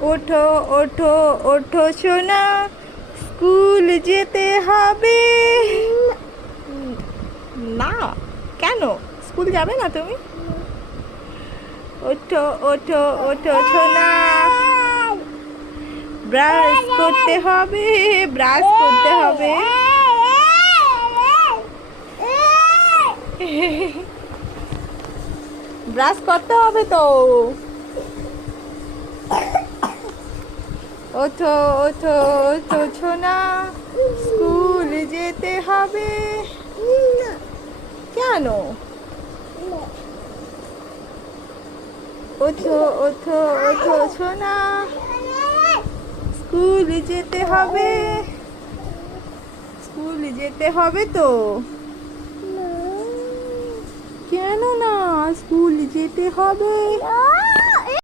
ওঠো ওঠো ওঠো সোনা, স্কুল যেতে হবে। না, কেন স্কুল যাবে না তুমি? ওঠো ওঠো ওঠো সোনা, ব্রাশ করতে হবে, ব্রাশ করতে হবে। ব্রাশ করতে হবে তো। ওঠো ওঠো ওঠো সোনা, স্কুল যেতে হবে। কেন? ওঠো ওঠো ওঠো সোনা, স্কুল যেতে হবে। স্কুল যেতে হবে তো। কেন না? স্কুল যেতে হবে।